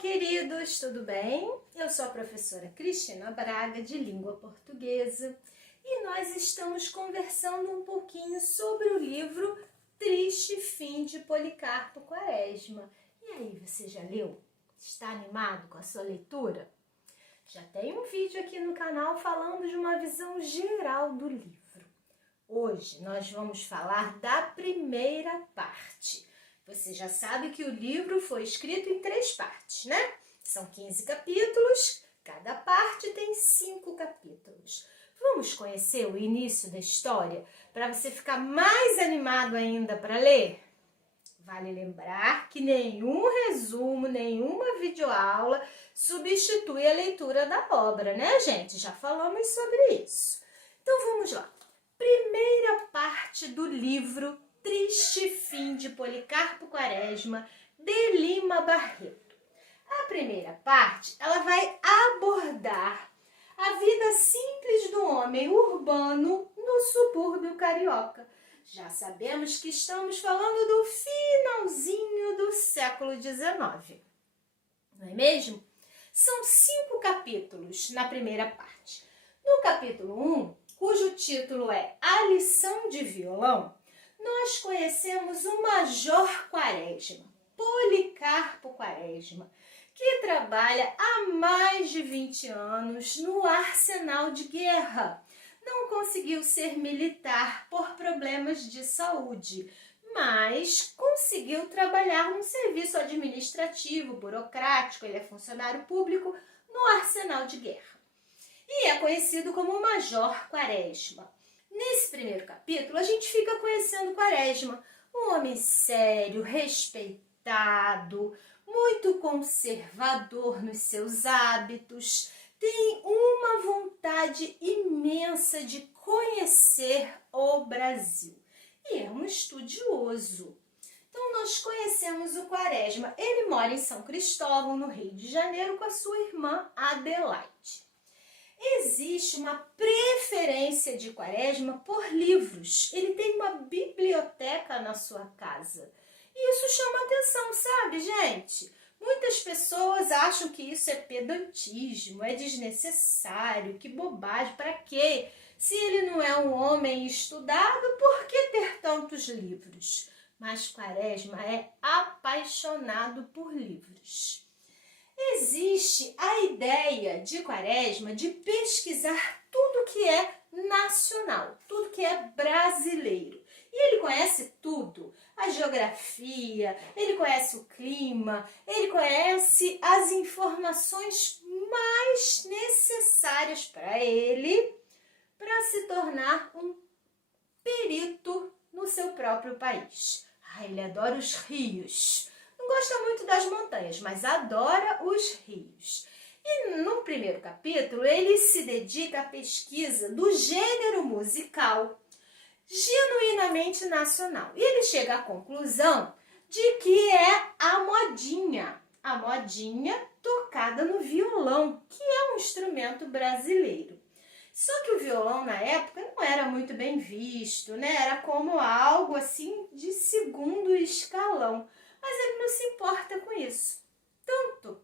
queridos, tudo bem? Eu sou a professora Cristina Braga, de Língua Portuguesa, e nós estamos conversando um pouquinho sobre o livro Triste Fim de Policarpo Quaresma. E aí, você já leu? Está animado com a sua leitura? Já tem um vídeo aqui no canal falando de uma visão geral do livro. Hoje nós vamos falar da primeira parte. Você já sabe que o livro foi escrito em 3 partes, né? São 15 capítulos, cada parte tem 5 capítulos. Vamos conhecer o início da história para você ficar mais animado ainda para ler? Vale lembrar que nenhum resumo, nenhuma videoaula substitui a leitura da obra, né, gente? Já falamos sobre isso. Então vamos lá. Primeira parte do livro Triste Fim de Policarpo Quaresma, de Lima Barreto. A primeira parte, ela vai abordar a vida simples do homem urbano no subúrbio carioca. Já sabemos que estamos falando do finalzinho do século XIX, não é mesmo? São 5 capítulos na primeira parte. No capítulo 1, cujo título é A Lição de Violão, nós conhecemos o Major Quaresma, Policarpo Quaresma, que trabalha há mais de 20 anos no arsenal de guerra. Não conseguiu ser militar por problemas de saúde, mas conseguiu trabalhar num serviço administrativo, burocrático, ele é funcionário público no arsenal de guerra. E é conhecido como Major Quaresma. Nesse primeiro capítulo, a gente fica conhecendo Quaresma, um homem sério, respeitado, muito conservador nos seus hábitos, tem uma vontade imensa de conhecer o Brasil e é um estudioso. Então, nós conhecemos o Quaresma. Ele mora em São Cristóvão, no Rio de Janeiro, com a sua irmã Adelaide. Existe uma preferência de Quaresma por livros. Ele tem uma biblioteca na sua casa. E isso chama atenção, sabe, gente? Muitas pessoas acham que isso é pedantismo, é desnecessário, que bobagem, para quê? Se ele não é um homem estudado, por que ter tantos livros? Mas Quaresma é apaixonado por livros. Existe a ideia de Quaresma de pesquisar tudo que é nacional, tudo que é brasileiro. E ele conhece tudo, a geografia, ele conhece o clima, ele conhece as informações mais necessárias para ele, para se tornar um perito no seu próprio país. Ele adora os rios. Não gosta muito das montanhas, mas adora os rios. E no primeiro capítulo, ele se dedica à pesquisa do gênero musical genuinamente nacional. E ele chega à conclusão de que é a modinha tocada no violão, que é um instrumento brasileiro. Só que o violão na época não era muito bem visto, né? Era como algo assim de segundo escalão. Mas ele não se importa com isso. Tanto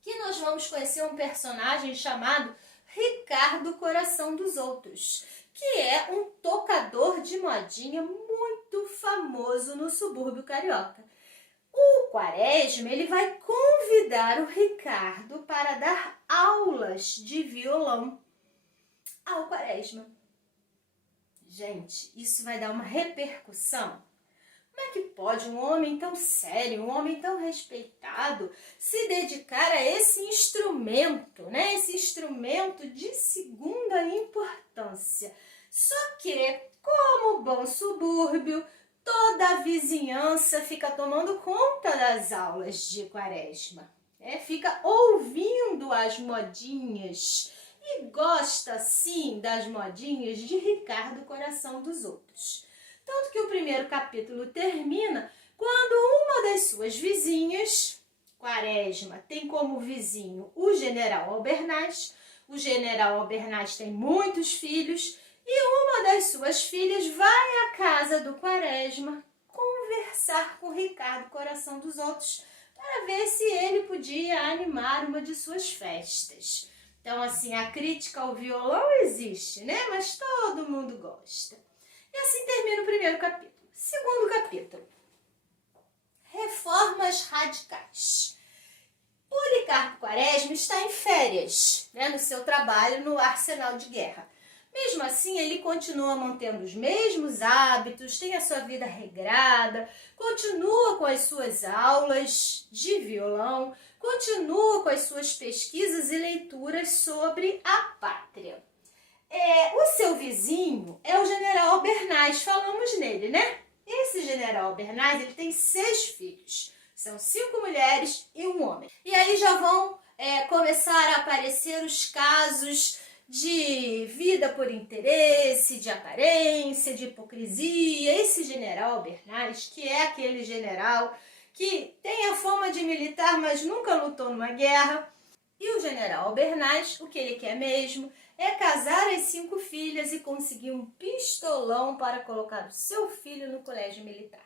que nós vamos conhecer um personagem chamado Ricardo Coração dos Outros, que é um tocador de modinha muito famoso no subúrbio carioca. O Quaresma, ele vai convidar o Ricardo para dar aulas de violão ao Quaresma. Gente, isso vai dar uma repercussão. Como é que pode um homem tão sério, um homem tão respeitado, se dedicar a esse instrumento, né? Esse instrumento de segunda importância. Só que, como bom subúrbio, toda a vizinhança fica tomando conta das aulas de Quaresma, né? Fica ouvindo as modinhas e gosta, sim, das modinhas de Ricardo Coração dos Outros. Tanto que o primeiro capítulo termina quando uma das suas vizinhas, Quaresma, tem como vizinho o general Albernaz. O general Albernaz tem muitos filhos e uma das suas filhas vai à casa do Quaresma conversar com Ricardo Coração dos Outros para ver se ele podia animar uma de suas festas. Então, assim, a crítica ao violão existe, né? Mas todo mundo gosta. E assim termina o primeiro capítulo. Segundo capítulo. Reformas radicais. Policarpo Quaresma está em férias, né, no seu trabalho no arsenal de guerra. Mesmo assim, ele continua mantendo os mesmos hábitos, tem a sua vida regrada, continua com as suas aulas de violão, continua com as suas pesquisas e leituras sobre a pátria. O seu vizinho é o general Bernays, falamos nele, né? Esse general Bernays, ele tem 6 filhos. São 5 mulheres e 1 homem. E aí já vão começar a aparecer os casos de vida por interesse, de aparência, de hipocrisia. Esse general Bernays, que é aquele general que tem a fama de militar, mas nunca lutou numa guerra. E o general Bernays, o que ele quer mesmo é casar as 5 filhas e conseguir um pistolão para colocar o seu filho no colégio militar.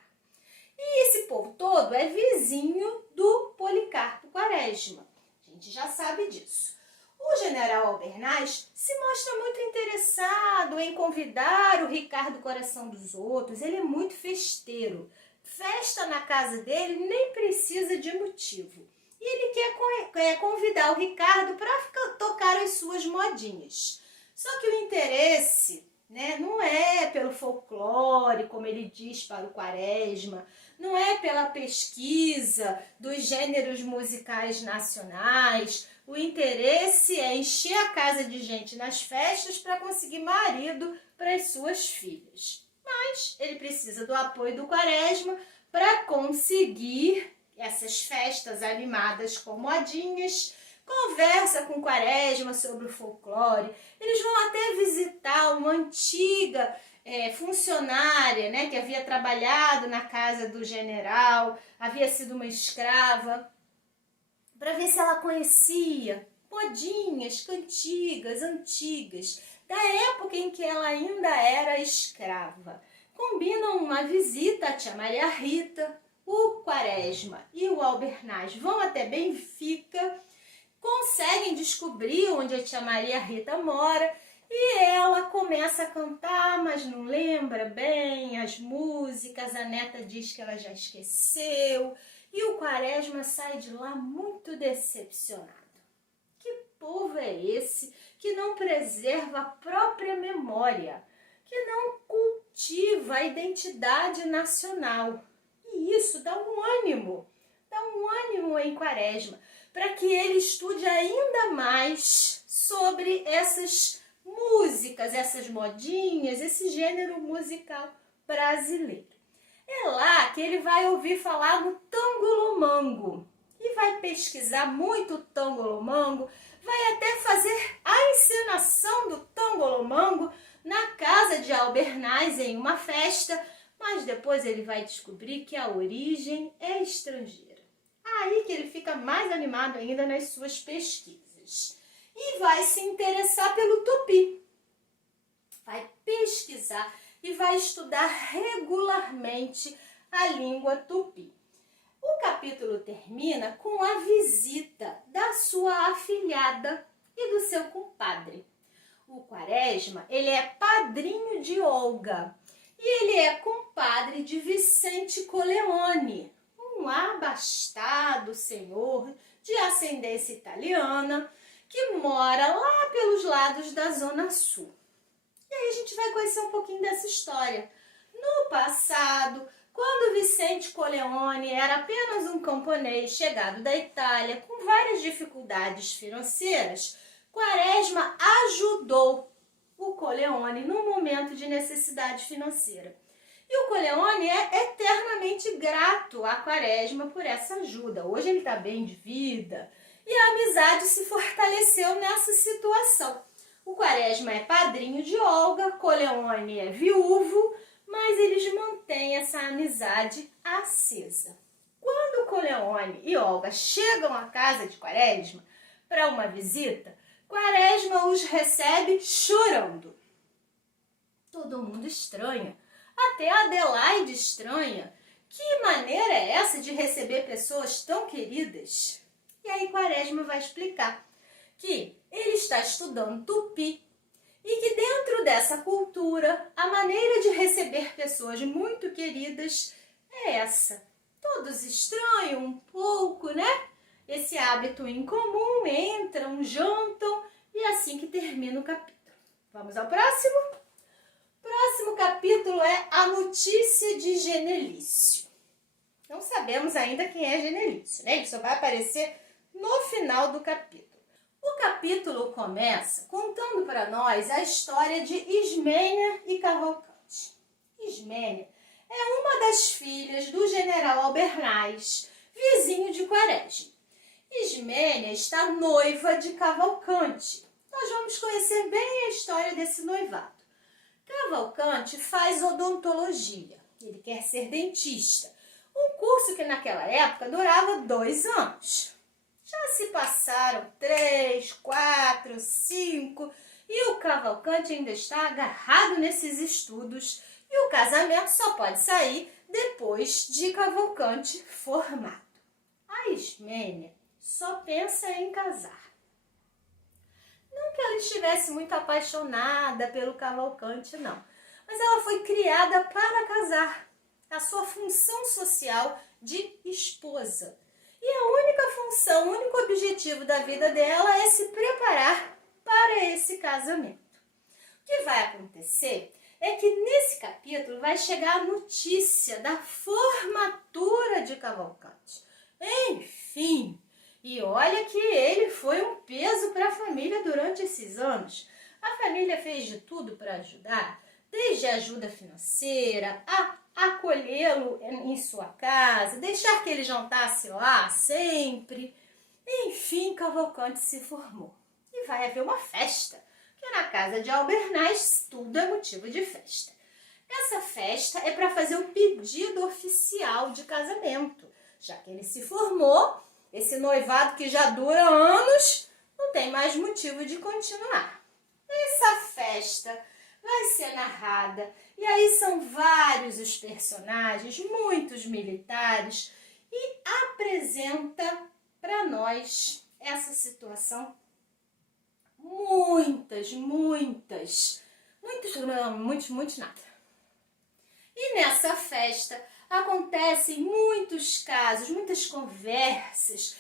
E esse povo todo é vizinho do Policarpo Quaresma. A gente já sabe disso. O general Bernays se mostra muito interessado em convidar o Ricardo Coração dos Outros. Ele é muito festeiro. Festa na casa dele nem precisa de motivo. E ele quer convidar o Ricardo para tocar as suas modinhas. Só que o interesse, né, não é pelo folclore, como ele diz para o Quaresma, não é pela pesquisa dos gêneros musicais nacionais. O interesse é encher a casa de gente nas festas para conseguir marido para as suas filhas. Mas ele precisa do apoio do Quaresma para conseguir essas festas animadas com modinhas. Conversa com o Quaresma sobre o folclore. Eles vão até visitar uma antiga funcionária, né, que havia trabalhado na casa do general, havia sido uma escrava, para ver se ela conhecia modinhas, cantigas, antigas, da época em que ela ainda era escrava. Combinam uma visita à tia Maria Rita. O Quaresma e o Albernaz vão até Benfica, conseguem descobrir onde a tia Maria Rita mora e ela começa a cantar, mas não lembra bem as músicas, a neta diz que ela já esqueceu e o Quaresma sai de lá muito decepcionado. Que povo é esse que não preserva a própria memória, que não cultiva a identidade nacional? E isso dá um ânimo em Quaresma, para que ele estude ainda mais sobre essas músicas, essas modinhas, esse gênero musical brasileiro. É lá que ele vai ouvir falar no tangolomango e vai pesquisar muito o tangolomango, vai até fazer a encenação do tangolomango na casa de Albernaz em uma festa, mas depois ele vai descobrir que a origem é estrangeira. Aí que ele fica mais animado ainda nas suas pesquisas. E vai se interessar pelo tupi. Vai pesquisar e vai estudar regularmente a língua tupi. O capítulo termina com a visita da sua afilhada e do seu compadre. O Quaresma, ele é padrinho de Olga. E ele é compadre de Vicente Coleone, um abastado senhor de ascendência italiana que mora lá pelos lados da Zona Sul. E aí a gente vai conhecer um pouquinho dessa história. No passado, quando Vicente Coleone era apenas um camponês chegado da Itália com várias dificuldades financeiras, Quaresma ajudou o Coleone num momento de necessidade financeira. E o Coleone é eternamente grato a Quaresma por essa ajuda. Hoje ele está bem de vida e a amizade se fortaleceu nessa situação. O Quaresma é padrinho de Olga, Coleone é viúvo, mas eles mantêm essa amizade acesa. Quando Coleone e Olga chegam à casa de Quaresma para uma visita, Quaresma os recebe chorando. Todo mundo estranha, até Adelaide estranha, Que maneira é essa de receber pessoas tão queridas? E aí Quaresma vai explicar que ele está estudando Tupi e que dentro dessa cultura, a maneira de receber pessoas muito queridas é essa. Todos estranham um pouco, né? Esse hábito em comum, entram, jantam e é assim que termina o capítulo. Vamos ao próximo? Próximo capítulo é a notícia de Genelício. Não sabemos ainda quem é Genelício, né? Ele só vai aparecer no final do capítulo. O capítulo começa contando para nós a história de Ismênia e Cavalcante. Ismênia é uma das filhas do general Albernaz, vizinho de Quaresma. Ismênia está noiva de Cavalcante. Nós vamos conhecer bem a história desse noivado. Cavalcante faz odontologia. Ele quer ser dentista. Um curso que naquela época durava 2 anos. Já se passaram 3, 4, 5 e o Cavalcante ainda está agarrado nesses estudos e o casamento só pode sair depois de Cavalcante formado. A Ismênia só pensa em casar. Não que ela estivesse muito apaixonada pelo Cavalcante, não. Mas ela foi criada para casar. A sua função social de esposa. E a única função, o único objetivo da vida dela é se preparar para esse casamento. O que vai acontecer é que nesse capítulo vai chegar a notícia da formatura de Cavalcante. Enfim, e olha que ele foi um peso para a família durante esses anos. A família fez de tudo para ajudar, desde ajuda financeira, a acolhê-lo em sua casa, deixar que ele jantasse lá sempre. Enfim, Cavalcante se formou. E vai haver uma festa, que na casa de Albernaz tudo é motivo de festa. Essa festa é para fazer o pedido oficial de casamento. Já que ele se formou, esse noivado que já dura anos, não tem mais motivo de continuar. Essa festa vai ser narrada, e aí são vários os personagens, muitos militares, e apresenta para nós essa situação muitos nada. E nessa festa acontecem muitos casos, muitas conversas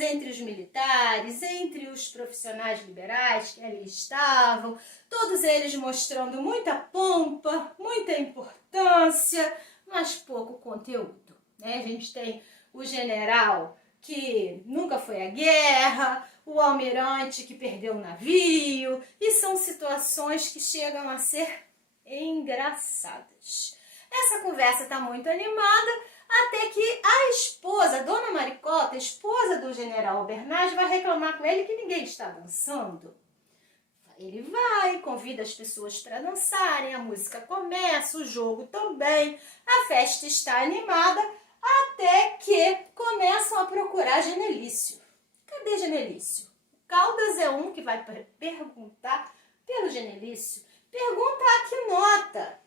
entre os militares, entre os profissionais liberais que ali estavam, todos eles mostrando muita pompa, muita importância, mas pouco conteúdo, né? A gente tem o general que nunca foi à guerra, o almirante que perdeu o navio, e são situações que chegam a ser engraçadas. Essa conversa está muito animada, até que a esposa, Dona Maricota, a esposa do general Albernaz, vai reclamar com ele que ninguém está dançando. Ele vai, convida as pessoas para dançarem, a música começa, o jogo também, a festa está animada, até que começam a procurar Genelício. Cadê Genelício? O Caldas é um que vai perguntar pelo Genelício. Pergunta a Quinota,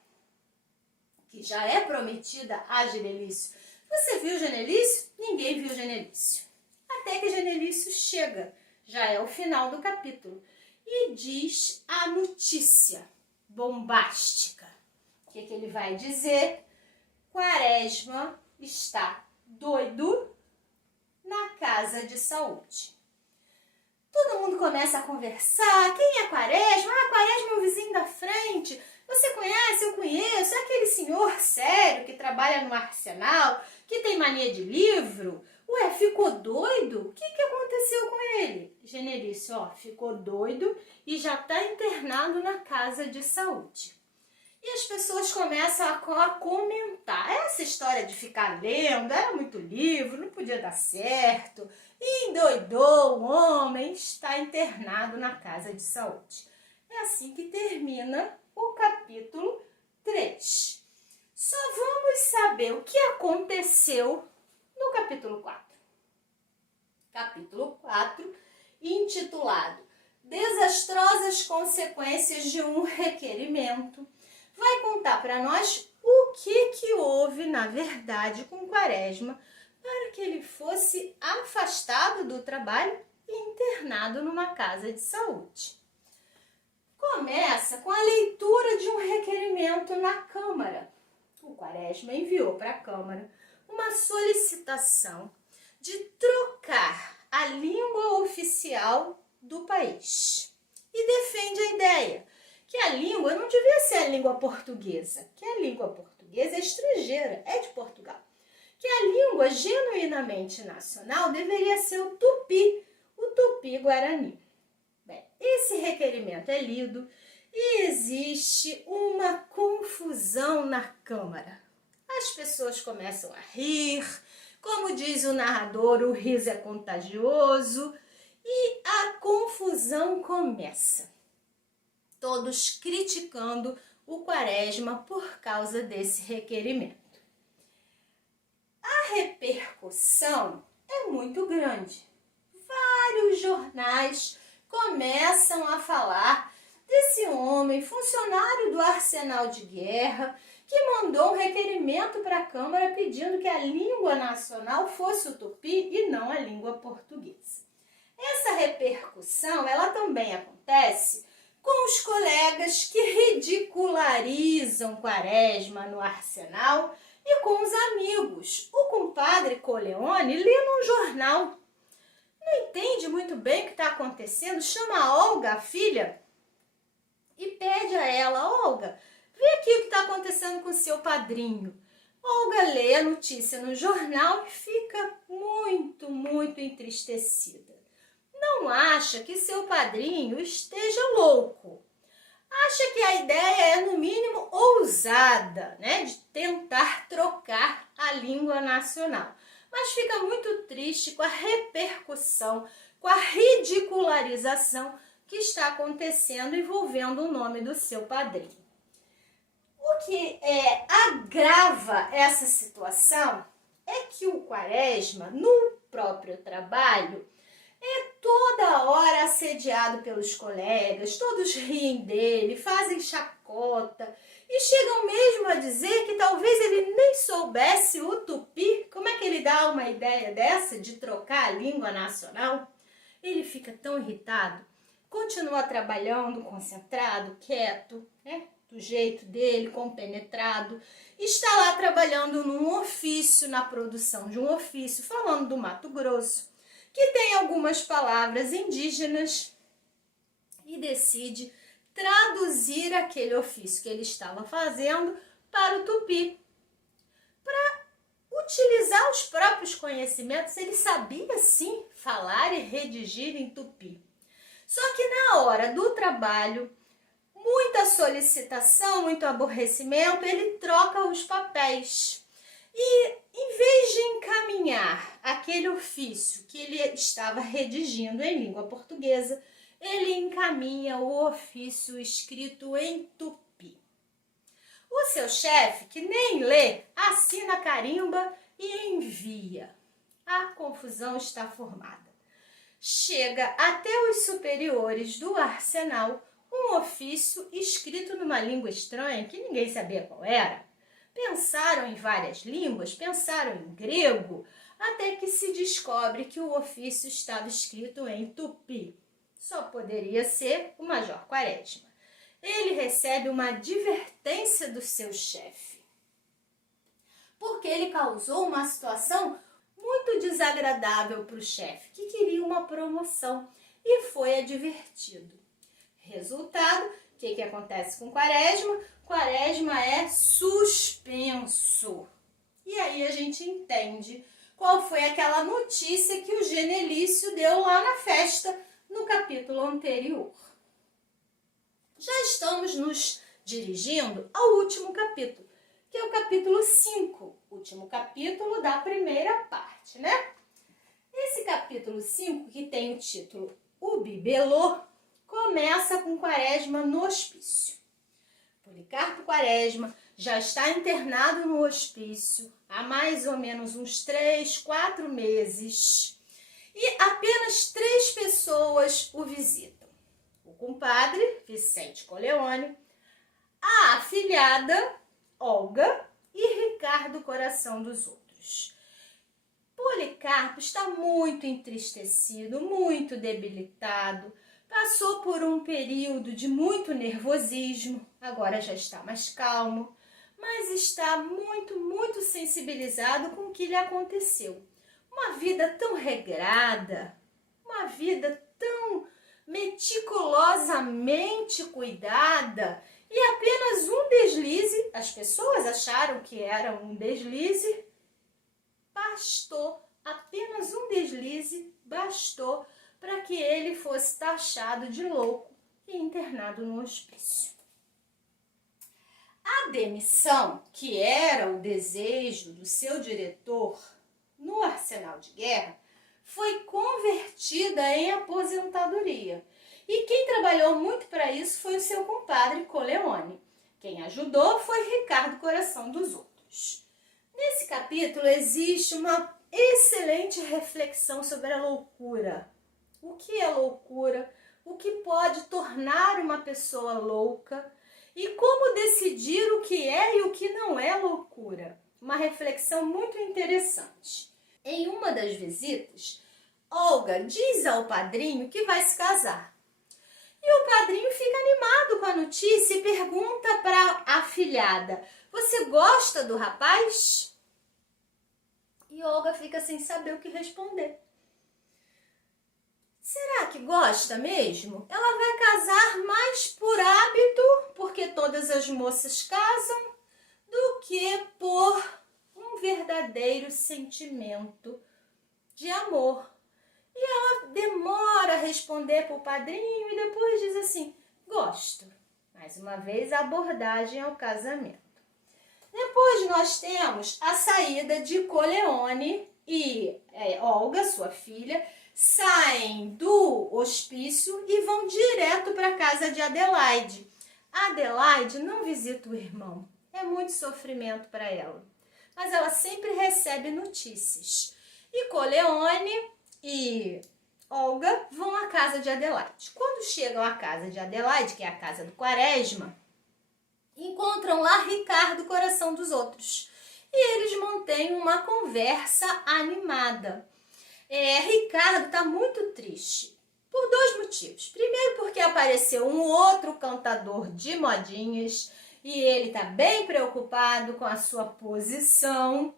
que já é prometida a Genelício. Você viu Genelício? Ninguém viu Genelício. Até que Genelício chega, já é o final do capítulo, e diz a notícia bombástica. O que ele vai dizer? Quaresma está doido na casa de saúde. Todo mundo começa a conversar. Quem é Quaresma? Ah, Quaresma é o vizinho da frente. Você conhece? Eu conheço. É aquele senhor sério que trabalha no arsenal, que tem mania de livro. Ué, ficou doido? O que aconteceu com ele? Genelício, ficou doido e já está internado na casa de saúde. E as pessoas começam a comentar. Essa história de ficar lendo, era muito livro, não podia dar certo. Endoidou o homem, está internado na casa de saúde. É assim que termina o capítulo 3. Só vamos saber o que aconteceu no capítulo 4. Capítulo 4, intitulado Desastrosas consequências de um requerimento, vai contar para nós o que houve, na verdade, com Quaresma para que ele fosse afastado do trabalho e internado numa casa de saúde. Começa com a leitura de um requerimento na Câmara. O Quaresma enviou para a Câmara uma solicitação de trocar a língua oficial do país. E defende a ideia que a língua não devia ser a língua portuguesa, que a língua portuguesa é estrangeira, é de Portugal. Que a língua genuinamente nacional deveria ser o tupi-guarani. Bem, esse requerimento é lido e existe uma confusão na Câmara. As pessoas começam a rir, como diz o narrador, o riso é contagioso e a confusão começa. Todos criticando o Quaresma por causa desse requerimento. A repercussão é muito grande. Vários jornais começam a falar desse homem, funcionário do Arsenal de Guerra, que mandou um requerimento para a Câmara pedindo que a língua nacional fosse o tupi e não a língua portuguesa. Essa repercussão, ela também acontece com os colegas que ridicularizam Quaresma no Arsenal e com os amigos. O compadre Coleone lê num jornal. Não entende muito bem o que está acontecendo, chama a Olga, a filha, e pede a ela: Olga, vê aqui o que está acontecendo com seu padrinho. Olga lê a notícia no jornal e fica muito entristecida. Não acha que seu padrinho esteja louco. Acha que a ideia é, no mínimo, ousada, né, de tentar trocar a língua nacional. Mas fica muito triste com a repercussão, com a ridicularização que está acontecendo envolvendo o nome do seu padrinho. O que agrava essa situação é que o Quaresma, no próprio trabalho, é toda hora assediado pelos colegas, todos riem dele, fazem chacota e chegam mesmo a dizer que talvez ele nem soubesse o tupi. Como é que ele dá uma ideia dessa de trocar a língua nacional? Ele fica tão irritado, continua trabalhando, concentrado, quieto, né? Do jeito dele, compenetrado, está lá trabalhando num ofício, na produção de um ofício, falando do Mato Grosso, que tem algumas palavras indígenas, e decide traduzir aquele ofício que ele estava fazendo para o tupi. Para utilizar os próprios conhecimentos, ele sabia sim falar e redigir em tupi. Só que na hora do trabalho, muita solicitação, muito aborrecimento, ele troca os papéis. E em vez de encaminhar aquele ofício que ele estava redigindo em língua portuguesa, ele encaminha o ofício escrito em tupi. O seu chefe, que nem lê, assina a carimba e envia. A confusão está formada. Chega até os superiores do Arsenal um ofício escrito numa língua estranha que ninguém sabia qual era. Pensaram em várias línguas, pensaram em grego, até que se descobre que o ofício estava escrito em tupi. Só poderia ser o Major Quaresma. Ele recebe uma advertência do seu chefe, porque ele causou uma situação muito desagradável para o chefe, que queria uma promoção, e foi advertido. Resultado, o que acontece com Quaresma? Quaresma é suspenso. E aí a gente entende qual foi aquela notícia que o Genelício deu lá na festa, no capítulo anterior. Já estamos nos dirigindo ao último capítulo, que é o capítulo 5, último capítulo da primeira parte, né? Esse capítulo 5, que tem o título O Bibelô, começa com Quaresma no hospício. Policarpo Quaresma já está internado no hospício há mais ou menos uns 3, 4 meses e apenas 3 pessoas o visitam. O compadre, Vicente Coleone, a afilhada Olga e Ricardo, coração dos outros. Policarpo está muito entristecido, muito debilitado, passou por um período de muito nervosismo, agora já está mais calmo, mas está muito sensibilizado com o que lhe aconteceu. Uma vida tão regrada, uma vida tão meticulosamente cuidada, e apenas um deslize, as pessoas acharam que era um deslize, apenas um deslize bastou para que ele fosse taxado de louco e internado no hospício. A demissão, que era o desejo do seu diretor no arsenal de guerra, foi convertida em aposentadoria. E quem trabalhou muito para isso foi o seu compadre Coleone. Quem ajudou foi Ricardo, coração dos outros. Nesse capítulo existe uma excelente reflexão sobre a loucura. O que é loucura? O que pode tornar uma pessoa louca? E como decidir o que é e o que não é loucura? Uma reflexão muito interessante. Em uma das visitas, Olga diz ao padrinho que vai se casar. E o padrinho fica animado com a notícia e pergunta para a afilhada: você gosta do rapaz? E Olga fica sem saber o que responder. Será que gosta mesmo? Ela vai casar mais por hábito, porque todas as moças casam, do que por um verdadeiro sentimento de amor. E ela demora a responder para o padrinho e depois diz assim: gosto. Mais uma vez, a abordagem ao casamento. Depois nós temos a saída de Coleone e Olga, sua filha, saem do hospício e vão direto para a casa de Adelaide. Adelaide não visita o irmão, é muito sofrimento para ela, mas ela sempre recebe notícias. E Coleone e Olga vão à casa de Adelaide. Quando chegam à casa de Adelaide, que é a casa do Quaresma, encontram lá Ricardo, coração dos outros. E eles mantêm uma conversa animada. Ricardo está muito triste por dois motivos. Primeiro, porque apareceu um outro cantador de modinhas e ele está bem preocupado com a sua posição.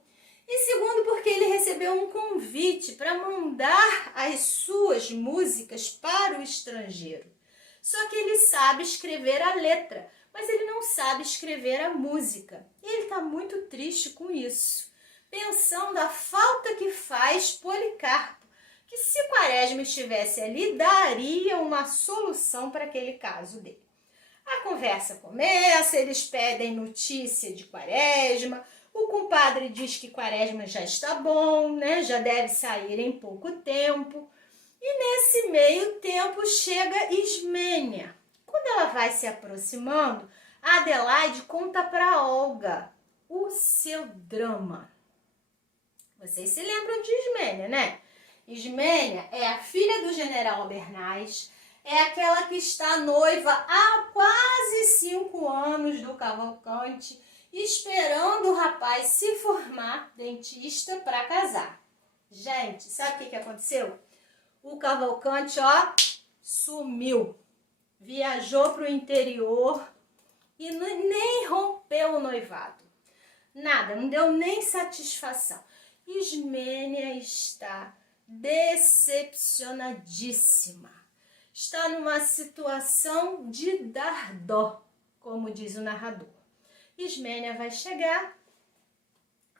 E segundo, porque ele recebeu um convite para mandar as suas músicas para o estrangeiro. Só que ele sabe escrever a letra, mas ele não sabe escrever a música. E ele está muito triste com isso, pensando a falta que faz Policarpo, que se Quaresma estivesse ali, daria uma solução para aquele caso dele. A conversa começa, eles pedem notícia de Quaresma, o compadre diz que Quaresma já está bom, né? Já deve sair em pouco tempo. E nesse meio tempo chega Ismênia. Quando ela vai se aproximando, a Adelaide conta para Olga o seu drama. Vocês se lembram de Ismênia, né? Ismênia é a filha do general Albernaz, é aquela que está noiva há quase 5 anos do Cavalcante, esperando o rapaz se formar dentista para casar. Gente, sabe o que aconteceu? O Cavalcante, sumiu. Viajou para o interior e nem rompeu o noivado. Nada, não deu nem satisfação. Ismênia está decepcionadíssima. Está numa situação de dar dó, como diz o narrador. Ismênia vai chegar,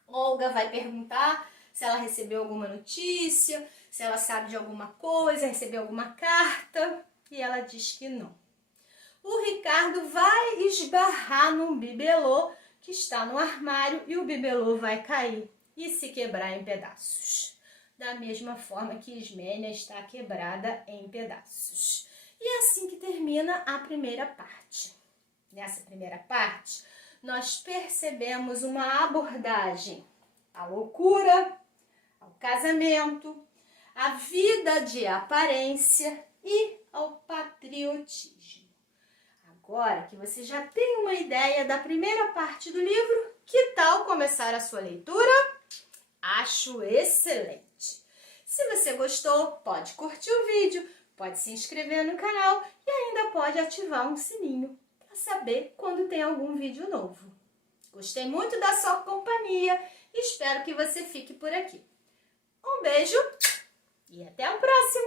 Olga vai perguntar se ela recebeu alguma notícia, se ela sabe de alguma coisa, recebeu alguma carta, e ela diz que não. O Ricardo vai esbarrar num bibelô que está no armário e o bibelô vai cair e se quebrar em pedaços. Da mesma forma que Ismênia está quebrada em pedaços. E é assim que termina a primeira parte. Nessa primeira parte, nós percebemos uma abordagem à loucura, ao casamento, à vida de aparência e ao patriotismo. Agora que você já tem uma ideia da primeira parte do livro, que tal começar a sua leitura? Acho excelente! Se você gostou, pode curtir o vídeo, pode se inscrever no canal e ainda pode ativar um sininho para saber quando tem algum vídeo novo. Gostei muito da sua companhia e espero que você fique por aqui. Um beijo e até o próximo!